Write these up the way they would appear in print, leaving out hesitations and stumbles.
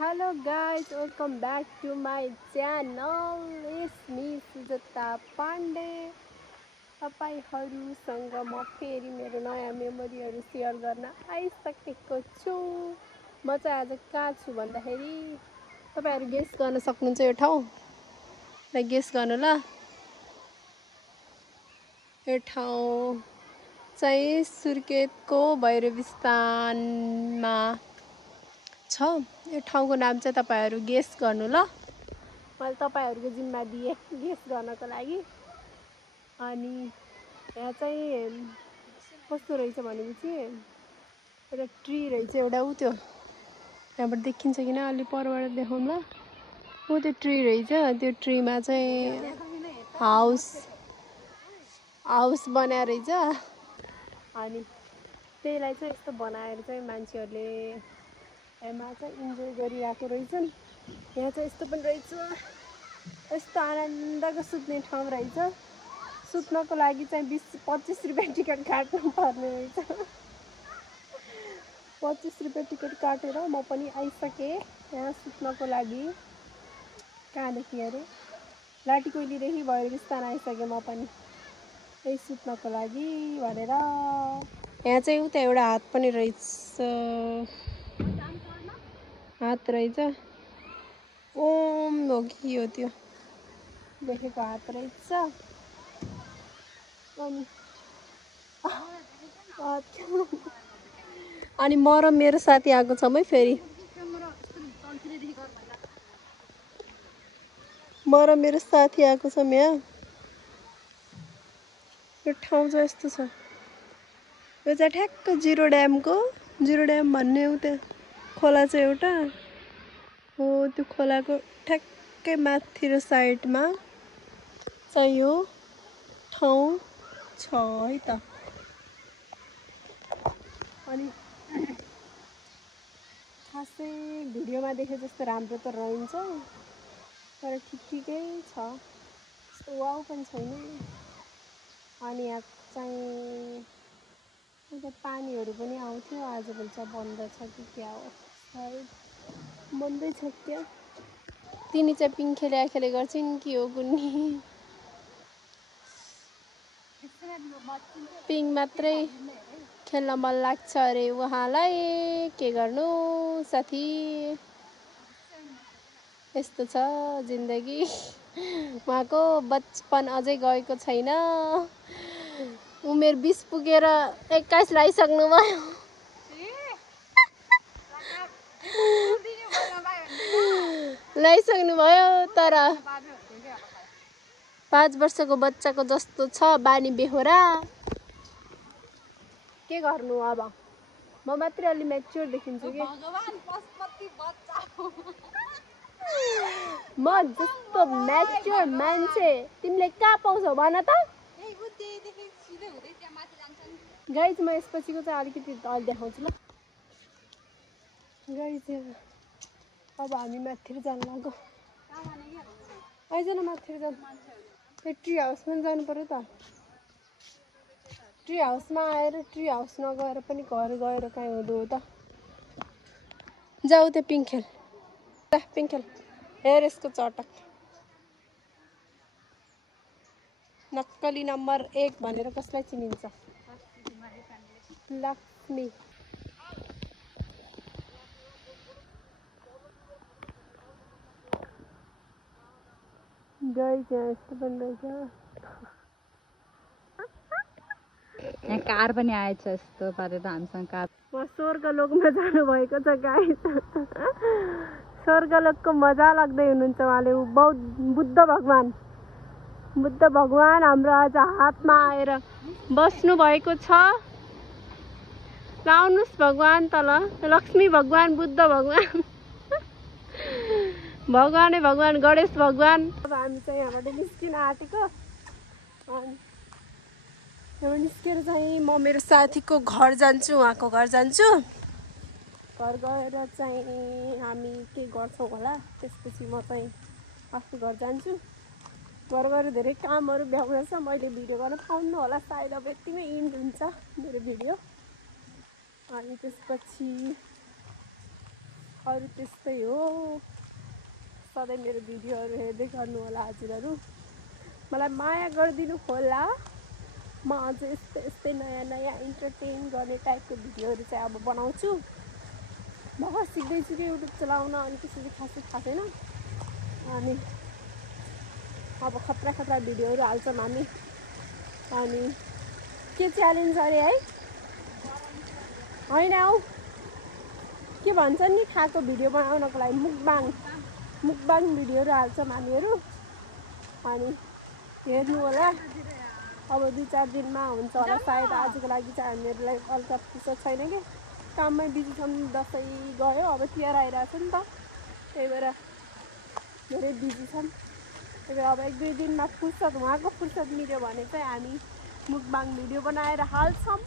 Hello guys, welcome back to my channel. It's me Sujata Pandey. तपाईहरुसँग म फेरि मेरो नयाँ मेमोरीहरु शेयर गर्न आइसकेको छु। म चाहिँ आज कहाँ छु भन्दाखेरि तपाईहरु गेस गर्न सक्नुहुन्छ यो ठाउँ? ल गेस गर्नु ल। यो ठाउँ चाहिँ सुर्खेतको भैरवस्थानमा छ। यो ठाउँको नाम चाहिँ तपाईहरु गेस गर्नु ल। मैले तपाईहरुको जिम्मा दिए गेस गर्नको लागि। अनि यहाँ चाहिँ कस्तो रहेछ भनेपछि एउटा ट्री रहेछ एउटा उ त्यो यहाँबाट देखिन्छ किन अलि परबाट देखाउँला। उ त्यो ट्री रहेछ त्यो ट्रीमा चाहिँ हाउस बनाएर रहेछ। अनि त्यहीलाई चाहिँ यस्तो बनाएर चाहिँ मान्छेहरूले यहाँ चाहिँ इन्जोय गरिरहेको रहेछन्। यहाँ चाहिँ यस्तो पनि रहेछ यस्तो आनन्दको सुत्ने ठाउँ रहेछ। सुत्नको लागि चाहिँ 20-25 रुपैयाँ टिकट काट्नु पर्ने रहेछ। 25 रुपैयाँ टिकट काटेर म पनि आइसकेँ यहाँ सुत्नको लागि। कहाँदेखि अरे लाटीकोइलीदेखि भैरवस्थान आइसकेँ म पनि यही सुत्नको लागि भनेर। यहाँ चाहिँ उता एउटा हात पनि रहेछ, हात रहेछ। ओम हो कि हो त्यो देखेको हात रहेछ। अनि म र मेरो साथी आएको छौँ है फेरि। म र मेरो साथी आएको छौँ यहाँ। यो ठाउँ चाहिँ यस्तो छ। यो चाहिँ ठ्याक्क जिरो ड्याम भन्ने हो त्यो खोला चाहिँ एउटा हो। त्यो खोलाको ठ्याक्कै माथि र साइडमा चाहिँ यो ठाउँ छ है त। अनि खासै भिडियोमा देखे जस्तो राम्रो त रहन्छ तर ठिकै छ, त्यस्तो वाउ पनि छैन। अनि यहाँ चाहिँ पानीहरू पनि आउँथ्यो आजकल चाहिँ बन्द छ कि क्या हो, सायद बन्दै छ क्या। तिनी चाहिँ पिङ खेले गर्छिन् कि हो कुन्नी? पिङ मात्रै खेल्न मन लाग्छ अरे उहाँलाई। के गर्नु साथी, यस्तो छ जिन्दगी। उहाँको बचपन अझै गएको छैन। उमेर 20 पुगेर 21 लागिसक्नु भयो। ल्याइसक्नु भयो तर 5 वर्षको बच्चाको जस्तो छ बानी बेहोरा। के गर्नु अब म मात्रै अलि म्याच्योर देखिन्छु कि म जस्तो म्याच्योर मान्छे तिमीले कहाँ पाउँछौ भन त। गाइज म यसपछिको चाहिँ अलिकति अलि देखाउँछु ल। गाइज अब हामी माथि जान लाग्यो। आइज न माथि जाऊ। त्यो ट्री हाउसमा जानु पर्यो त। ट्री हाउसमा आएर ट्री हाउस नगएर पनि घर गएर कहीँ हुँदो हो त। जाऊ त्यो पिङ खेल, पिङ खेल। हेर यसको चटक नक्कली नम्बर 1 भनेर कसलाई चिनिन्छ? लक्ष्मी। गाइस यहाँ यस्तो पनि रहेछ। यहाँ कार पनि आएछ यस्तो पारेर हामीसँग कार। म स्वर्गलोकमा जानुभएको छ गाइस। स्वर्गलोकको मजा लाग्दै हुनुहुन्छ उहाँले। बुद्ध भगवान हाम्रो आज हातमा आएर बस्नु भएको छ। लाउनुस् भगवान तल, लक्ष्मी भगवान, बुद्ध भगवान, भगवानै भगवान, गणेश भगवान। अब हामी चाहिँ यहाँबाट निस्किन आँटेको। अनि यहाँ निस्केर चाहिँ म मेरो साथीको घर जान्छु, उहाँको घर जान्छु। घर गएर चाहिँ हामी के गर्छौँ होला। त्यसपछि म चाहिँ आफ्नो घर जान्छु। घर गएर धेरै कामहरू भ्याउन छ। मैले भिडियो गर्न पाउनु होला सायद। अब यतिमै इन्ड हुन्छ मेरो भिडियो। अनि त्यसपछि अरू त्यस्तै हो। सधैँ मेरो भिडियोहरू हेर्दै गर्नु होला हजुरहरू। मलाई माया गरिदिनु होला। म अझ यस्तै यस्तै नयाँ नयाँ इन्टरटेन गर्ने टाइपको भिडियोहरू चाहिँ अब बनाउँछु। भर्खर सिक्दैछु कि युट्युब चलाउन, अनि त्यसपछि खासै थाहा छैन। अनि अब खतरा खतरा भिडियोहरू हाल्छौँ हामी। अनि के च्यालेन्ज अरे है होइन हौ, के भन्छन् नि खाएको भिडियो बनाउनको लागि मुकबाङ भिडियोहरू हाल्छौँ हामीहरू। अनि हेर्नु होला। अब 2-4 दिनमा हुन्छ होला सायद। आजको लागि चाहिँ हामीहरूलाई अलिकति फुर्सद छैन कि काममै बिजी छौँ। दसैँ गयो, अब तिहार आइरहेको छ नि त, त्यही भएर धेरै बिजी छौँ। त्यही भएर अब 1-2 दिनमा फुर्सद, उहाँको फुर्सद मिल्यो भने चाहिँ हामी मुकबाङ भिडियो बनाएर हाल्छौँ।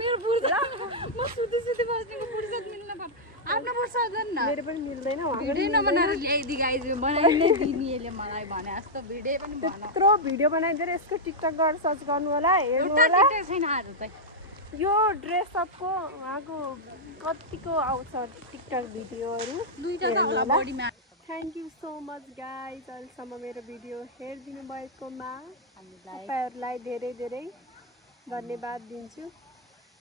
मेरो फुर्सद म सुत्दै बस्नेको फुर्सद मिल्न पर्छ। आफ्नो फुर्सद न मेरो पनि मिल्दैन, भिडियो नबनाएर ल्याइदि गाइज बनाइ नै दिने यसले मलाई भने जस्तो भिडियो पनि बनाऊ। त्यत्रो भिडियो बनाइदिएर यसको टिकटक गरेर सर्च गर्नु होला, हेर्नु होला। टिकटक छैन आज चाहिँ। यो ड्रेसअपको उहाँको कतिको आउँछ टिकटक भिडियोहरू, दुईटा त होला बडीमा। Thank you so much guys, अहिलेसम्म मेरो भिडियो हेरिदिनु भएकोमा हामीलाई तपाईँहरूलाई धेरै धेरै धन्यवाद दिन्छु।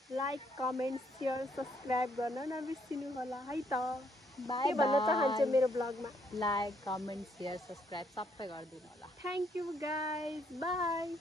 लाइक, कमेन्ट, सेयर, सब्सक्राइब गर्न नबिर्सिनु होला है त। के भन्न चाहन्छु मेरो ब्लगमा? लाइक, कमेन्ट, सेयर, सब्सक्राइब सबै गरिदिनु होला। Thank you guys, by.